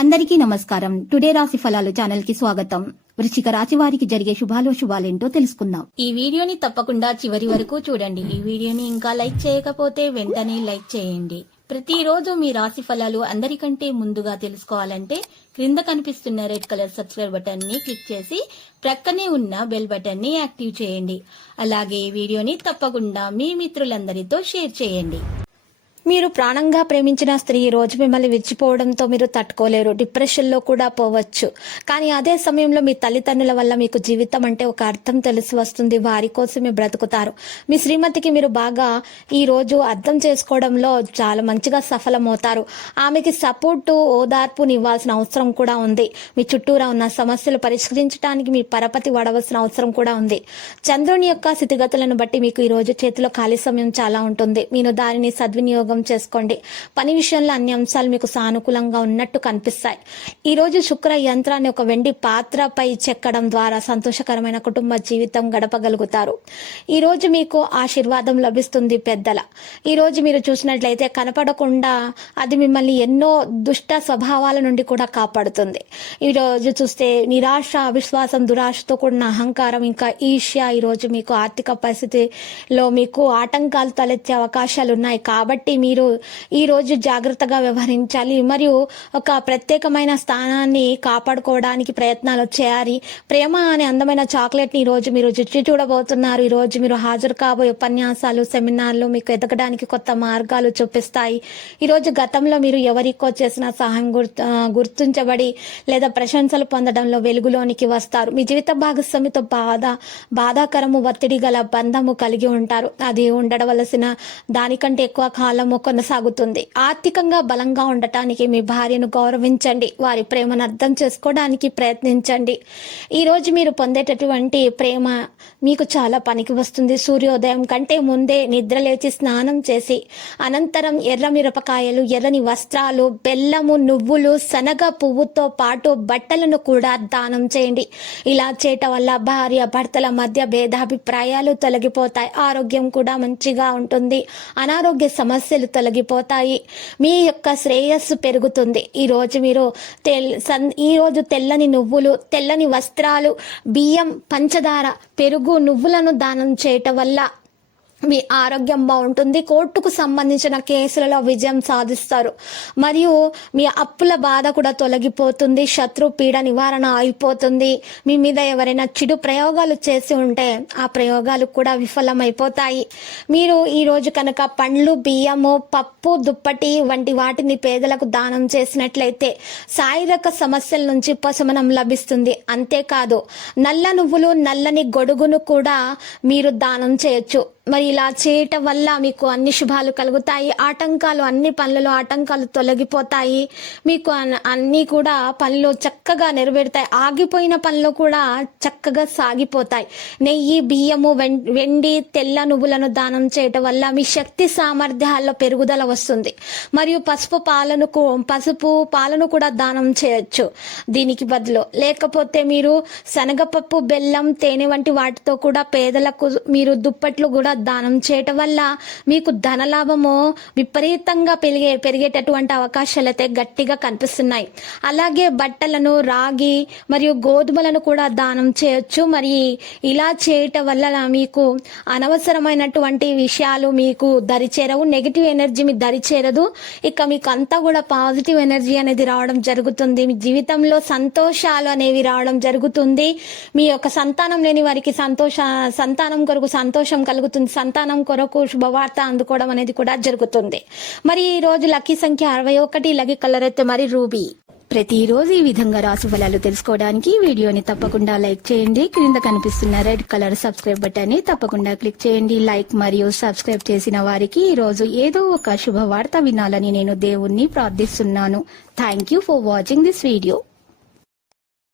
అందరికీ నమస్కారం. టుడే రాశి ఫలాలు ఛానల్ కి స్వాగతం. వృశ్చిక రాశి వారికి జరిగే శుభాలేంటో తెలుసుకుందాం. ఈ వీడియోని తప్పకుండా చివరి వరకు చూడండి. ఈ వీడియోని ఇంకా లైక్ చేయకపోతే వెంటనే లైక్ చేయండి. ప్రతిరోజు మీ రాశి ఫలాలు అందరికంటే ముందుగా తెలుసుకోవాలంటే క్రింద కనిపిస్తున్న రెడ్ కలర్ సబ్స్క్రైబ్ బటన్ ని క్లిక్ చేసి ప్రక్కనే ఉన్న బెల్ బటన్ ని యాక్టివ్ చేయండి. అలాగే ఈ వీడియోని తప్పకుండా మీ మిత్రులందరితో షేర్ చేయండి. మీరు ప్రాణంగా ప్రేమించిన స్త్రీ రోజు మిమ్మల్ని విడిచిపోవడంతో మీరు తట్టుకోలేరు, డిప్రెషన్లో కూడా పోవచ్చు. కానీ అదే సమయంలో మీ తల్లిదండ్రుల వల్ల మీకు జీవితం అంటే ఒక అర్థం తెలిసి వస్తుంది. వారి కోసమే బ్రతుకుతారు. మీ శ్రీమతికి మీరు బాగా ఈ రోజు అర్థం చేసుకోవడంలో చాలా మంచిగా సఫలమవుతారు. ఆమెకి సపోర్టు ఓదార్పుని ఇవ్వాల్సిన అవసరం కూడా ఉంది. మీ చుట్టూరా ఉన్న సమస్యలు పరిష్కరించడానికి మీ పరపతి వడవలసిన అవసరం కూడా ఉంది. చంద్రుని యొక్క స్థితిగతులను బట్టి మీకు ఈ రోజు చేతిలో ఖాళీ సమయం చాలా ఉంటుంది. మీరు దానిని సద్వినియోగం చేసుకోండి. పని విషయంలో అన్ని అంశాలు మీకు సానుకూలంగా ఉన్నట్టు కనిపిస్తాయి. ఈ రోజు శుక్ర యంత్రాన్ని ఒక వెండి పాత్రపై చెక్కడం ద్వారా సంతోషకరమైన కుటుంబ జీవితం గడపగలుగుతారు. ఈ రోజు మీకు ఆశీర్వాదం లభిస్తుంది పెద్దల. ఈ రోజు మీరు చూసినట్లయితే కనపడకుండా అది మిమ్మల్ని ఎన్నో దుష్ట స్వభావాల నుండి కూడా కాపాడుతుంది. ఈ రోజు చూస్తే నిరాశ, అవిశ్వాసం, దురాశతో కూడిన అహంకారం, ఇంకా ఈర్ష్య ఈ రోజు మీకు ఆర్థిక పరిస్థితిలో మీకు ఆటంకాలు తలెత్తే అవకాశాలు ఉన్నాయి. కాబట్టి మీరు ఈ రోజు జాగ్రత్తగా వ్యవహరించాలి మరియు ఒక ప్రత్యేకమైన స్థానాన్ని కాపాడుకోవడానికి ప్రయత్నాలు చేయాలి. ప్రేమ అనే అందమైన చాక్లెట్ ని ఈ రోజు మీరు రుచి చూడబోతున్నారు. ఈ రోజు మీరు హాజరు కాబోయే ఉపన్యాసాలు, సెమినార్లు మీకు ఎదగడానికి కొత్త మార్గాలు చూపిస్తాయి. ఈ రోజు గతంలో మీరు ఎవరికో చేసిన సహాయం గుర్తించబడి లేదా ప్రశంసలు పొందడంలో వెలుగులోనికి వస్తారు. మీ జీవిత భాగస్వామితో బాధాకరము, ఒత్తిడి గల బంధము కలిగి ఉంటారు. అది ఉండవలసిన దానికంటే ఎక్కువ కాలము కొనసాగుతుంది. ఆర్థికంగా బలంగా ఉండటానికి మీ భార్యను గౌరవించండి. వారి ప్రేమను అర్థం చేసుకోవడానికి ప్రయత్నించండి. ఈ రోజు మీరు పొందేటటువంటి ప్రేమ మీకు చాలా పనికి వస్తుంది. సూర్యోదయం కంటే ముందే నిద్రలేచి స్నానం చేసి అనంతరం ఎర్ర మిరపకాయలు, ఎర్రని వస్త్రాలు, బెల్లము, నువ్వులు, శనగ పువ్వుతో పాటు బట్టలను కూడా దానం చేయండి. ఇలా చేయటం వల్ల భార్య భర్తల మధ్య భేదాభిప్రాయాలు తొలగిపోతాయి. ఆరోగ్యం కూడా మంచిగా ఉంటుంది. అనారోగ్య సమస్యలు తొలగిపోతాయి. మీ యొక్క శ్రేయస్సు పెరుగుతుంది. ఈ రోజు తెల్లని నువ్వులు, తెల్లని వస్త్రాలు, బియ్యం, పంచదార, పెరుగు, నువ్వులను దానం చేయటం వల్ల మీ ఆరోగ్యం బాగుంటుంది. కోర్టుకు సంబంధించిన కేసులలో విజయం సాధిస్తారు మరియు మీ అప్పుల బాధ కూడా తొలగిపోతుంది. శత్రు పీడ నివారణ అయిపోతుంది. మీ మీద ఎవరైనా చెడు ప్రయోగాలు చేసి ఉంటే ఆ ప్రయోగాలు కూడా విఫలమైపోతాయి. మీరు ఈ రోజు కనుక పండ్లు, బియ్యము, పప్పు, దుప్పటి వంటి వాటిని పేదలకు దానం చేసినట్లయితే శారీరక సమస్యల నుంచి ఉపశమనం లభిస్తుంది. అంతేకాదు నల్ల నువ్వులు, నల్లని గొడుగును కూడా మీరు దానం చేయొచ్చు. మరి ఇలా చేయటం వల్ల మీకు అన్ని శుభాలు కలుగుతాయి. ఆటంకాలు, అన్ని పనులలో ఆటంకాలు తొలగిపోతాయి. మీకు అన్ని కూడా పనులు చక్కగా నెరవేరుతాయి. ఆగిపోయిన పనులు కూడా చక్కగా సాగిపోతాయి. నెయ్యి, బియ్యము, వెండి, తెల్ల నువ్వులను దానం చేయటం వల్ల మీ శక్తి సామర్థ్యాల్లో పెరుగుదల వస్తుంది. మరియు పసుపు పాలను కూడా దానం చేయొచ్చు దీనికి బదులు. లేకపోతే మీరు శనగపప్పు, బెల్లం, తేనె వంటి వాటితో కూడా పేదలకు మీరు దుప్పట్లు కూడా దానం చేయటం వల్ల మీకు ధనలాభము విపరీతంగా పెరిగేటటువంటి అవకాశాలు అయితే గట్టిగా కనిపిస్తున్నాయి. అలాగే బట్టలను, రాగి మరియు గోధుమలను కూడా దానం చేయొచ్చు. మరి ఇలా చేయటం వల్ల మీకు అనవసరమైనటువంటి విషయాలు మీకు దరిచేరవు. నెగిటివ్ ఎనర్జీ మీ దరిచేరదు. ఇక మీకు అంతా కూడా పాజిటివ్ ఎనర్జీ అనేది రావడం జరుగుతుంది. మీ జీవితంలో సంతోషాలు అనేవి రావడం జరుగుతుంది. మీ యొక్క సంతానం లేని వారికి సంతానం కొరకు సంతోషం కలుగుతుంది. సంతానం కొరకు శుభవార్త అందుకోవడం అనేది కూడా జరుగుతుంది. మరి ఈ రోజు లక్కీ సంఖ్య 61, లక్కీ కలర్ అయితే మరి రూబీ. ప్రతిరోజు ఈ విధంగా రాశి ఫలాలు తెలుసుకోవడానికి వీడియోని తప్పకుండా లైక్ చేయండి. క్రింద కనిపిస్తున్న రెడ్ కలర్ సబ్స్క్రైబ్ బటన్ ని తప్పకుండా క్లిక్ చేయండి. లైక్ మరియు సబ్స్క్రైబ్ చేసిన వారికి ఈ రోజు ఏదో ఒక శుభవార్త వినాలని నేను దేవుణ్ణి ప్రార్థిస్తున్నాను. Thank you for watching this video.